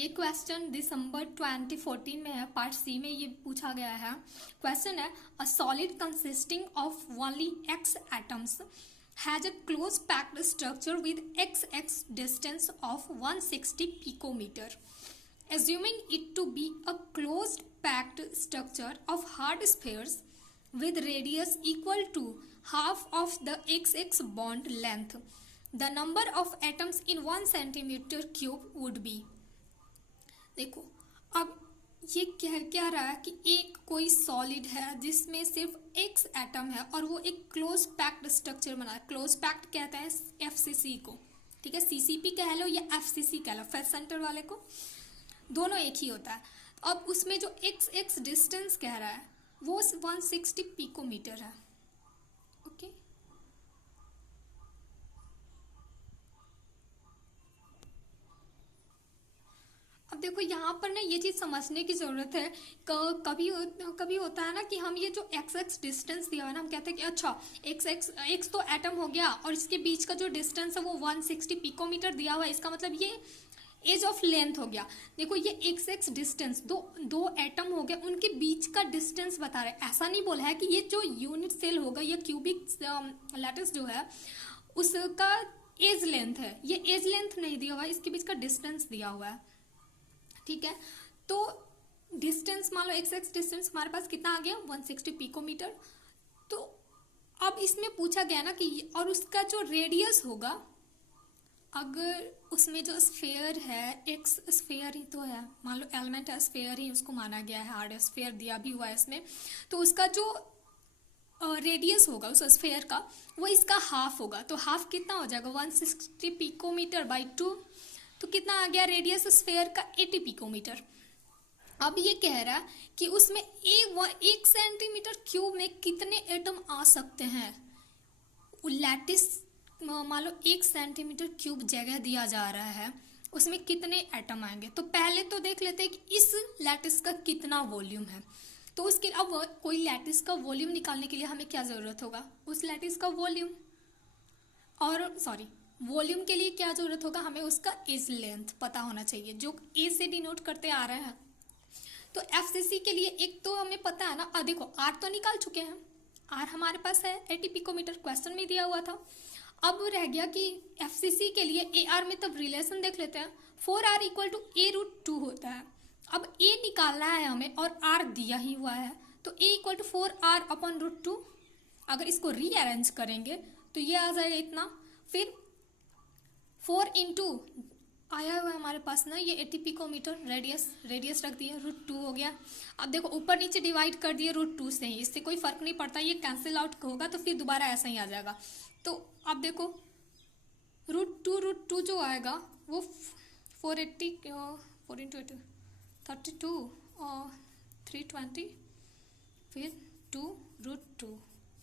ये क्वेश्चन दिसंबर 2014 में है, पार्ट सी में ये पूछा गया है। क्वेश्चन है a solid consisting of only X atoms has a close packed structure with X X distance of 160 picometre. Assuming it to be a closed packed structure of hard spheres with radius equal to half of the XX bond length, the number of atoms in 1 centimeter cube would be। देखो अब ये क्या रहा है कि एक कोई solid है जिसमें सिर्फ एक्स एटम है और वो एक क्लोज पैक्ड स्ट्रक्चर बना है। क्लोज पैक्ड कहते हैं एफसीसी को, ठीक है, सीसीपी कह लो या एफसीसी कह लो, फेस सेंटर वाले को, दोनों एक ही होता है। अब उसमें जो एक्स एक्स डिस्टेंस कह रहा है वो 160 पिकोमीटर है। ओके, अब देखो यहाँ पर ना ये चीज़ समझने की ज़रूरत है। कभी होता है ना कि हम ये जो एक्स एक्स डिस्टेंस दिया हुआ है ना, हम कहते हैं कि अच्छा एक्स तो एटम हो गया और इसके बीच का जो डिस्टेंस है वो 160 पिकोमीटर दिया हुआ है, इसका मतलब ये एज ऑफ लेंथ हो गया। देखो ये एक्स एक्स डिस्टेंस दो एटम हो गए, उनके बीच का डिस्टेंस बता रहे। ऐसा नहीं बोला है कि ये जो यूनिट सेल होगा या क्यूबिक लैटिस जो है उसका एज लेंथ है, ये एज लेंथ नहीं दिया हुआ है, इसके बीच का डिस्टेंस दिया हुआ है, ठीक है। तो डिस्टेंस मान लो एक्स एक्स डिस्टेंस हमारे पास कितना आ गया 160 पिकोमीटर। तो अब इसमें पूछा गया ना कि और उसका जो रेडियस होगा, अगर उसमें जो स्फेयर है, एक्स स्फेयर ही तो है, मान लो एलिमेंट है स्फेयर ही उसको माना गया है, हार्ड स्फेयर दिया भी हुआ है इसमें, तो उसका जो रेडियस होगा उस स्फेयर का वो इसका हाफ होगा। तो हाफ कितना हो जाएगा 160 पिकोमीटर बाई 2, तो कितना आ गया रेडियस स्फेयर का 80 पिकोमीटर। अब ये कह रहा है कि उसमें एक सेंटीमीटर क्यूब में कितने एटम आ सकते हैं। लैटिस मान लो 1 सेंटीमीटर क्यूब जगह दिया जा रहा है, उसमें कितने एटम आएंगे। तो पहले तो देख लेते हैं कि इस लैटिस का कितना वॉल्यूम है। तो उसके अब कोई लैटिस का वॉल्यूम निकालने के लिए हमें क्या ज़रूरत होगा, उस लैटिस का वॉल्यूम, और सॉरी वॉल्यूम के लिए क्या ज़रूरत होगा, हमें उसका एज लेंथ पता होना चाहिए, जो ए से डिनोट करते आ रहे हैं। तो एफसीसी के लिए एक तो हमें पता है ना, देखो आर तो निकाल चुके हैं, आर हमारे पास है 80 पिकोमीटर, क्वेश्चन में दिया हुआ था। अब रह गया कि एफसीसी के लिए ए आर में तब रिलेशन देख लेते हैं, 4r इक्वल टू a√2 होता है। अब a निकालना है हमें और r दिया ही हुआ है, तो a equal to 4r upon √2। अगर इसको रीअरेंज करेंगे तो ये आ जाएगा इतना, फिर 4 इंटू आया हुआ है हमारे पास ना ये 80 पिकोमीटर, रेडियस रख दिया, √2 हो गया। अब देखो ऊपर नीचे डिवाइड कर दिए √2 से ही, इससे कोई फर्क नहीं पड़ता, ये कैंसिल आउट होगा तो फिर दोबारा ऐसा ही आ जाएगा। तो अब देखो √2 जो आएगा वो 480 4 इंटू 8 32 और 320 फिर 2√2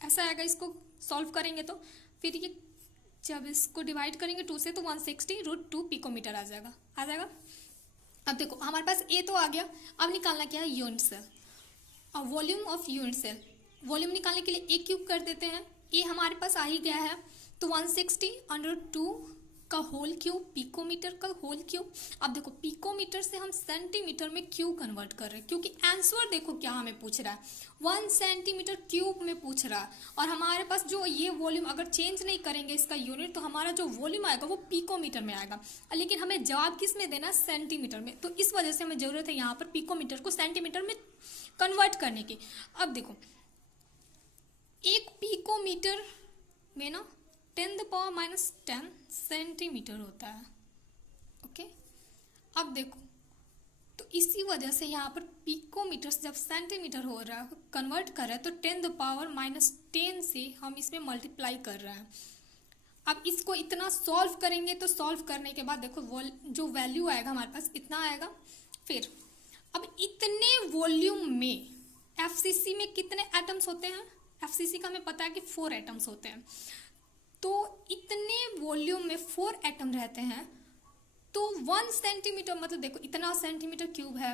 ऐसा आएगा। इसको सॉल्व करेंगे तो फिर ये जब इसको डिवाइड करेंगे 2 से तो 160 √2 पिकोमीटर आ जाएगा। अब देखो हमारे पास ए तो आ गया, अब निकालना क्या है यूनिट सेल और volume of unit cell. Volume निकालने के लिए ए क्यूब कर देते हैं, ए हमारे पास आ ही गया है, तो 160/2 का होल क्यूब, पिकोमीटर का होल क्यूब। अब देखो पिकोमीटर से हम सेंटीमीटर में क्यों कन्वर्ट कर रहे हैं, क्योंकि आंसर देखो क्या हमें पूछ रहा है, 1 सेंटीमीटर क्यूब में पूछ रहा है। और हमारे पास जो ये वॉल्यूम अगर चेंज नहीं करेंगे इसका यूनिट, तो हमारा जो वॉल्यूम आएगा वो पिकोमीटर में आएगा, लेकिन हमें जवाब किस में देना, सेंटीमीटर में। तो इस वजह से हमें ज़रूरत है यहाँ पर पिकोमीटर को सेंटीमीटर में कन्वर्ट करने की। अब देखो 1 पिकोमीटर में ना 10⁻⁻10 सेंटीमीटर होता है। ओके, अब देखो तो इसी वजह से यहाँ पर पिकोमीटर से जब सेंटीमीटर हो रहा है कन्वर्ट कर रहा है, तो 10⁻10 से हम इसमें मल्टीप्लाई कर रहे हैं। अब इसको इतना सॉल्व करेंगे, तो सॉल्व करने के बाद देखो जो वैल्यू आएगा हमारे पास इतना आएगा। फिर अब इतने वॉल्यूम में एफसीसी में कितने एटम्स होते हैं, एफसीसी का हमें पता है कि 4 एटम्स होते हैं। तो इतने वॉल्यूम में 4 एटम रहते हैं, तो 1 सेंटीमीटर मतलब देखो इतना सेंटीमीटर क्यूब है,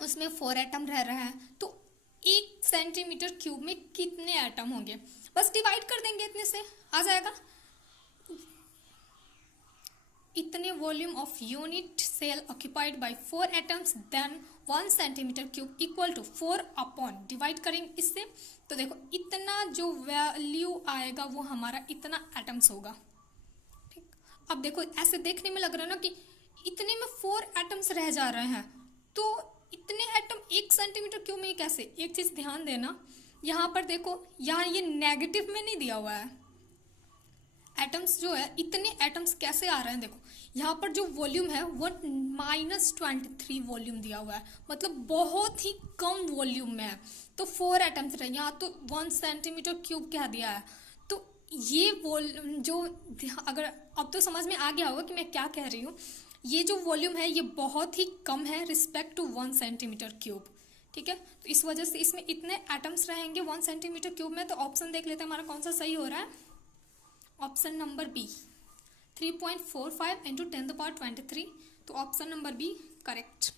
उसमें 4 एटम रह रहे हैं, तो 1 सेंटीमीटर क्यूब में कितने एटम होंगे, बस डिवाइड कर देंगे, इतने से आ जाएगा। इतने volume of unit cell occupied by 4 atoms then 1 centimetre cube equal to 4 upon, divide करेंगे इससे तो देखो इतना जो वैल्यू आएगा वो हमारा इतना एटम्स होगा। ठीक, अब देखो ऐसे देखने में लग रहा है ना कि इतने में 4 एटम्स रह जा रहे हैं, तो इतने एटम 1 सेंटीमीटर क्यूब में कैसे? एक चीज ध्यान देना, यहाँ पर देखो यहाँ ये नेगेटिव में नहीं दिया हुआ है, एटम्स जो है इतने एटम्स कैसे आ रहे हैं, देखो यहाँ पर जो वॉल्यूम है वो -23 वॉल्यूम दिया हुआ है, मतलब बहुत ही कम वॉल्यूम में है, तो 4 एटम्स रहे, यहाँ तो 1 सेंटीमीटर क्यूब क्या दिया है, तो ये वॉल्यूम जो, अगर अब तो समझ में आ गया होगा कि मैं क्या कह रही हूँ, ये जो वॉल्यूम है ये बहुत ही कम है रिस्पेक्ट टू 1 सेंटीमीटर क्यूब। ठीक है, तो इस वजह से इसमें इतने एटम्स रहेंगे 1 सेंटीमीटर क्यूब में। तो ऑप्शन देख लेते हैं हमारा कौन सा सही हो रहा है, ऑप्शन नंबर बी 3.45 × 10⁻23, तो ऑप्शन नंबर बी करेक्ट।